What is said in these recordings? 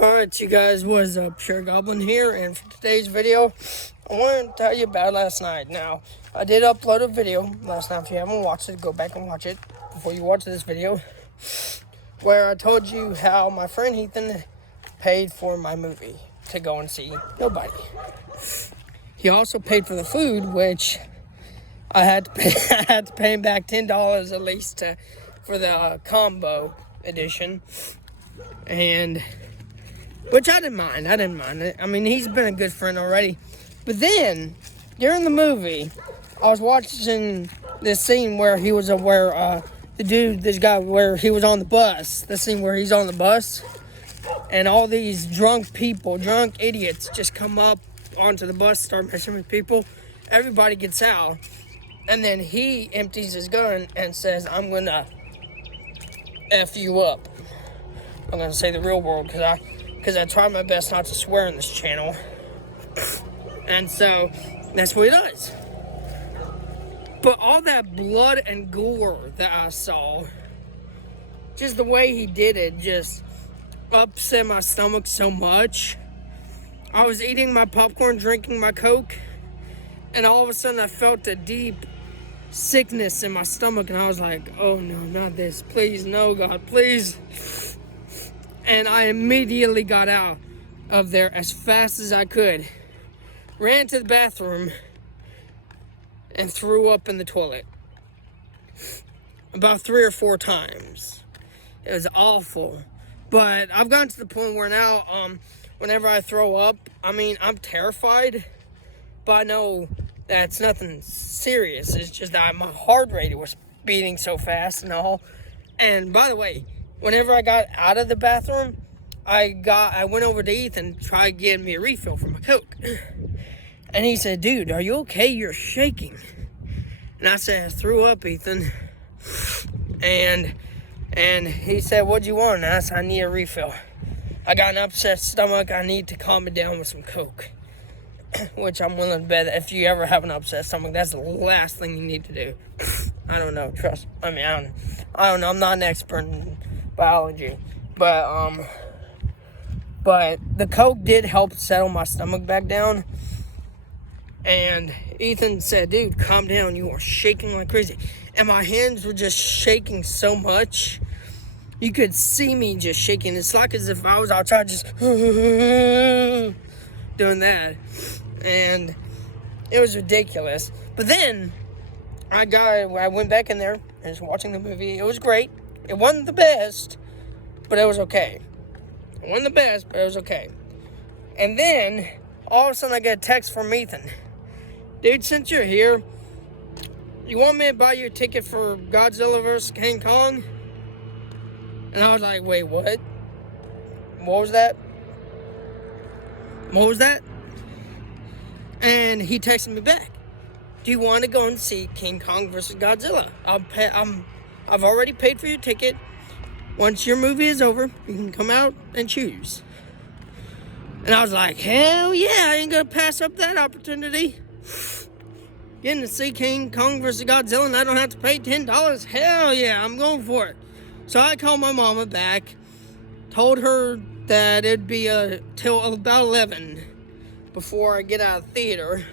Alright, you guys, what's up? Pure Goblin here, and for today's video, I want to tell you about last night. Now, I did upload a video last night. If you haven't watched it, go back and watch it before you watch this video, where I told you how my friend Ethan paid for my movie to go and see Nobody. He also paid for the food, which I had to pay, I had to pay him back $10 at least for the combo edition, and which I didn't mind. I mean, he's been a good friend already. But then, during the movie, I was watching this scene where he was where this guy where he was on the bus. The scene where he's on the bus, and all these drunk idiots, just come up onto the bus, start messing with people. Everybody gets out, and then he empties his gun and says, "I'm gonna F you up." I'm gonna say the real word because I try my best not to swear in this channel. And so, that's what he does. But all that blood and gore that I saw, just the way he did it, just upset my stomach so much. I was eating my popcorn, drinking my Coke, and all of a sudden I felt a deep sickness in my stomach, and I was like, oh no, not this. Please, no, God, please. And I immediately got out of there as fast as I could, ran to the bathroom, and threw up in the toilet about 3 or 4 times. It was awful. But I've gotten to the point where now, whenever I throw up, I mean, I'm terrified, but I know that's nothing serious. It's just that my heart rate was beating so fast and all. And by the way, whenever I got out of the bathroom, I went over to Ethan, tried getting me a refill for my Coke. And he said, "Dude, are you okay? You're shaking." And I said, "I threw up, Ethan." And he said, "What'd you want?" And I said, "I need a refill. I got an upset stomach. I need to calm it down with some Coke." Which I'm willing to bet that if you ever have an upset stomach, that's the last thing you need to do. I don't know, I don't know, I'm not an expert in biology, but the Coke did help settle my stomach back down. And Ethan said, "Dude, calm down, you are shaking like crazy." And my hands were just shaking so much, you could see me just shaking. It's like as if I was outside just doing that, and it was ridiculous. But then I went back in there and was watching the movie. It was great. It wasn't the best, but it was okay. It wasn't the best, but it was okay. And then all of a sudden I get a text from Ethan. "Dude, since you're here, you want me to buy you a ticket for Godzilla vs. King Kong?" And I was like, "Wait, what? What was that? What was that?" And he texted me back, "Do you want to go and see King Kong vs. Godzilla? I've already paid for your ticket. Once your movie is over, you can come out and choose." And I was like, hell yeah, I ain't gonna pass up that opportunity. Getting to see King Kong vs. Godzilla and I don't have to pay $10. Hell yeah, I'm going for it. So I called my mama back, told her that it'd be till about 11 before I get out of the theater,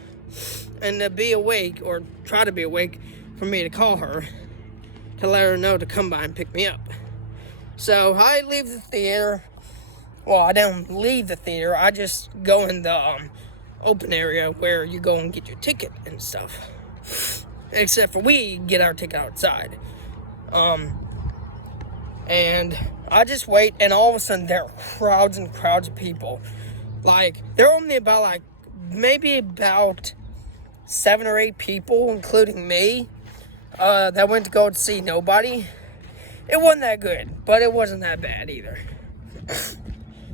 and to be awake, or try to be awake, for me to call her to let her know to come by and pick me up. So I leave the theater. Well, I don't leave the theater. I just go in the open area where you go and get your ticket and stuff. Except for we get our ticket outside. And I just wait, and all of a sudden there are crowds and crowds of people. Like, there are only about maybe about 7 or 8 people, including me, that went to go to see Nobody. It wasn't that good, but it wasn't that bad either.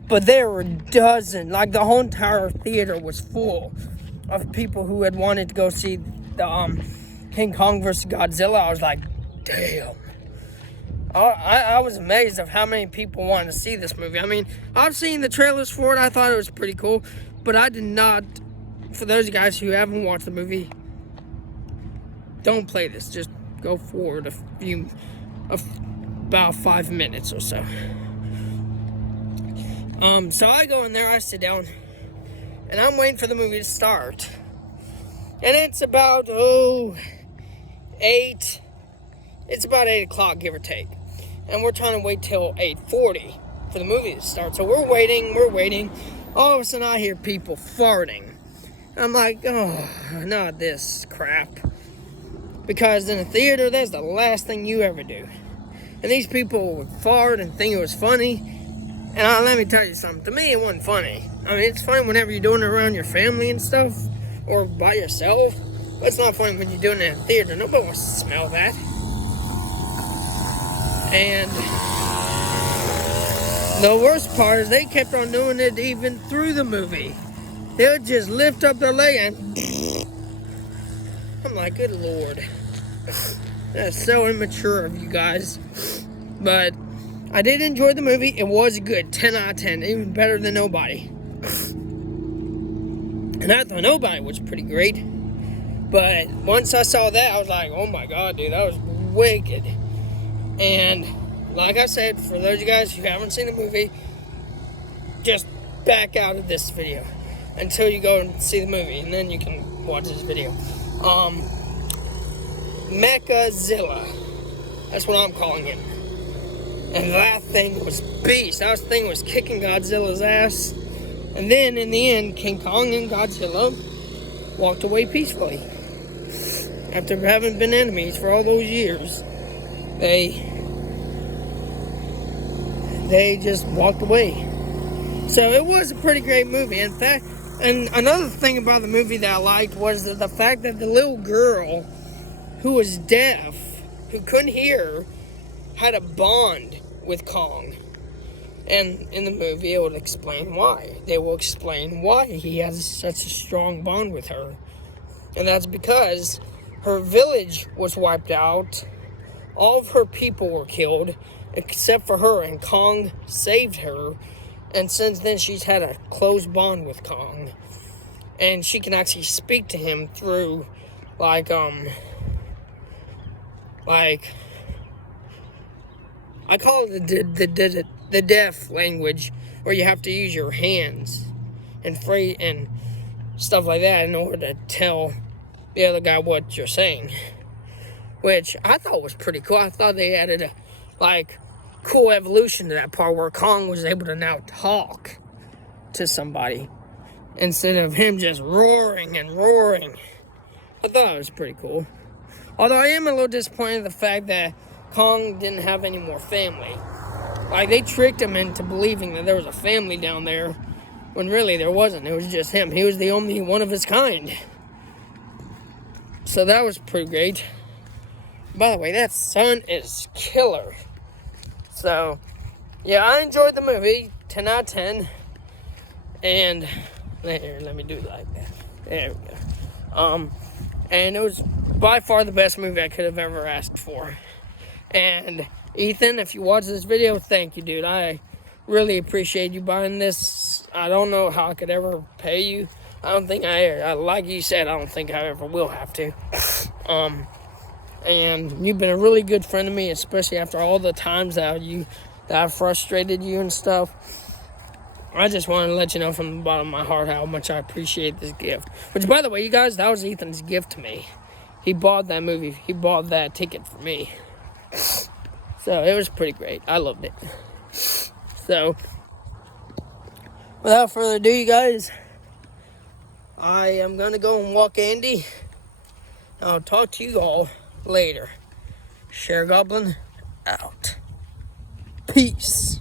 But there were dozens, the whole entire theater was full of people who had wanted to go see the King Kong vs. Godzilla. I was like, damn. I was amazed of how many people wanted to see this movie. I mean, I've seen the trailers for it. I thought it was pretty cool, but I did not. For those guys who haven't watched the movie, don't play this. Just go forward about 5 minutes or so. So I go in there, I sit down, and I'm waiting for the movie to start. And it's about, 8 o'clock, give or take. And we're trying to wait till 8:40 for the movie to start. So we're waiting. All of a sudden I hear people farting. I'm like, oh, not this crap. Because in a theater, that's the last thing you ever do. And these people would fart and think it was funny. And let me tell you something. To me, it wasn't funny. I mean, it's funny whenever you're doing it around your family and stuff. Or by yourself. But it's not funny when you're doing it in a theater. Nobody wants to smell that. And the worst part is they kept on doing it even through the movie. They would just lift up their leg and... I'm like, good Lord. That's so immature of you guys. But I did enjoy the movie. It was good. 10 out of 10. Even better than Nobody. And I thought Nobody was pretty great. But once I saw that, I was like, oh my God, dude, that was wicked. And like I said, for those of you guys who haven't seen the movie, just back out of this video until you go and see the movie, and then you can watch this video. Godzilla. That's what I'm calling it. And that thing was beast. That thing was kicking Godzilla's ass. And then in the end, King Kong and Godzilla walked away peacefully. After having been enemies for all those years, they just walked away. So it was a pretty great movie. In fact, and another thing about the movie that I liked was the fact that the little girl who was deaf, who couldn't hear, had a bond with Kong. And in the movie, it would explain why. They will explain why he has such a strong bond with her. And that's because her village was wiped out. All of her people were killed, except for her, and Kong saved her. And since then, she's had a close bond with Kong. And she can actually speak to him through, I call it the deaf language, where you have to use your hands and stuff like that in order to tell the other guy what you're saying, which I thought was pretty cool. I thought they added a cool evolution to that part where Kong was able to now talk to somebody instead of him just roaring and roaring. I thought it was pretty cool. Although I am a little disappointed in the fact that Kong didn't have any more family. They tricked him into believing that there was a family down there, when really there wasn't. It was just him. He was the only one of his kind. So that was pretty great. By the way, that sun is killer. So, yeah, I enjoyed the movie. 10 out of 10. And, here, let me do it like that. There we go. And it was by far the best movie I could have ever asked for. And Ethan, if you watch this video, thank you, dude. I really appreciate you buying this. I don't know how I could ever pay you. I don't think like you said, I don't think I ever will have to. And you've been a really good friend to me, especially after all the times that I frustrated you and stuff. I just wanted to let you know from the bottom of my heart how much I appreciate this gift. Which, by the way, you guys, that was Ethan's gift to me. He bought that movie. He bought that ticket for me. So, it was pretty great. I loved it. So, without further ado, you guys, I am going to go and walk Andy. I'll talk to you all later. Share Goblin out. Peace.